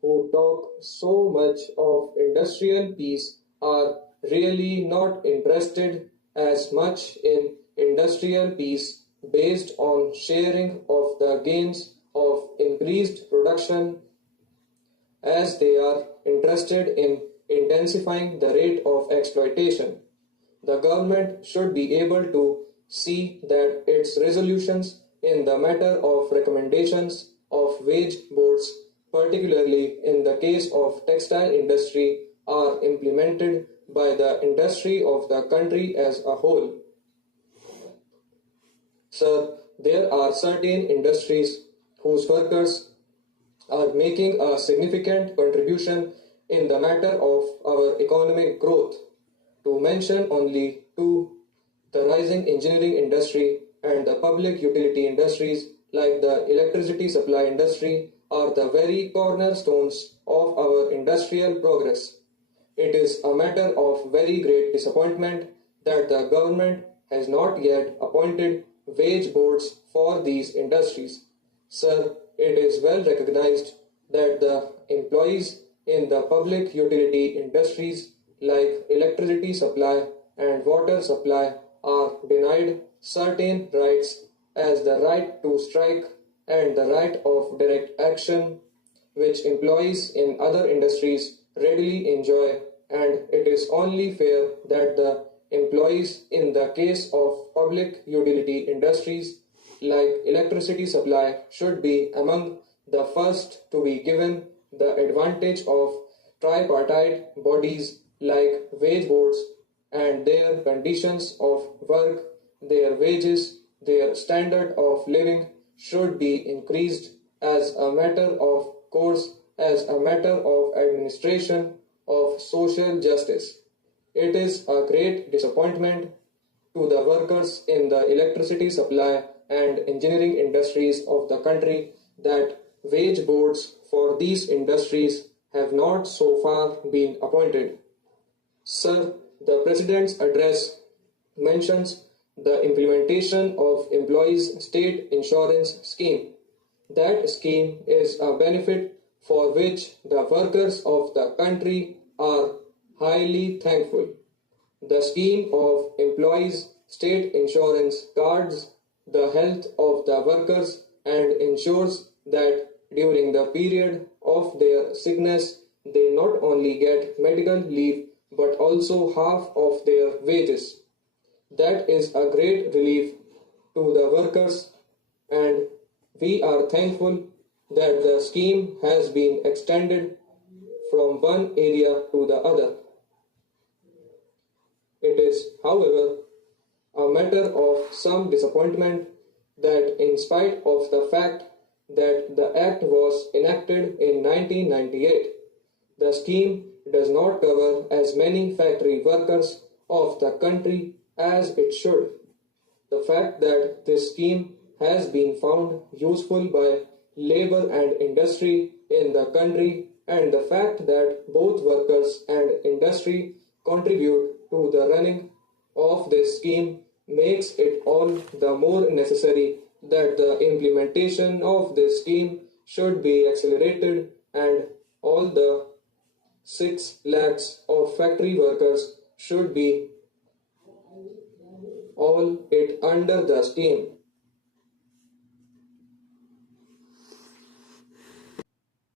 who talk so much of industrial peace are really not interested as much in industrial peace based on sharing of the gains of increased production as they are interested in intensifying the rate of exploitation. The government should be able to see that its resolutions in the matter of recommendations of wage boards, particularly in the case of textile industry, are implemented by the industry of the country as a whole. Sir, there are certain industries whose workers are making a significant contribution in the matter of our economic growth. To mention only two, the rising engineering industry and the public utility industries like the electricity supply industry are the very cornerstones of our industrial progress. It is a matter of very great disappointment that the government has not yet appointed wage boards for these industries. Sir, it is well recognized that the employees in the public utility industries like electricity supply and water supply are denied certain rights as the right to strike and the right of direct action, which employees in other industries readily enjoy, and it is only fair that the employees in the case of public utility industries like electricity supply should be among the first to be given the advantage of tripartite bodies like wage boards and their conditions of work, their wages, their standard of living should be increased as a matter of course, as a matter of administration of social justice. It is a great disappointment to the workers in the electricity supply and engineering industries of the country that wage boards for these industries have not so far been appointed. Sir, the President's address mentions the implementation of employees' state insurance scheme. That scheme is a benefit for which the workers of the country are highly thankful. The scheme of employees' state insurance guards the health of the workers and ensures that during the period of their sickness they not only get medical leave but also half of their wages. That is a great relief to the workers, and we are thankful that the scheme has been extended from one area to the other. It is, however, a matter of some disappointment that in spite of the fact that the Act was enacted in 1998, the scheme does not cover as many factory workers of the country as it should. The fact that this scheme has been found useful by labor and industry in the country and the fact that both workers and industry contribute to the running of this scheme makes it all the more necessary that the implementation of this scheme should be accelerated and all the 6 lakhs of factory workers should be all it under the scheme.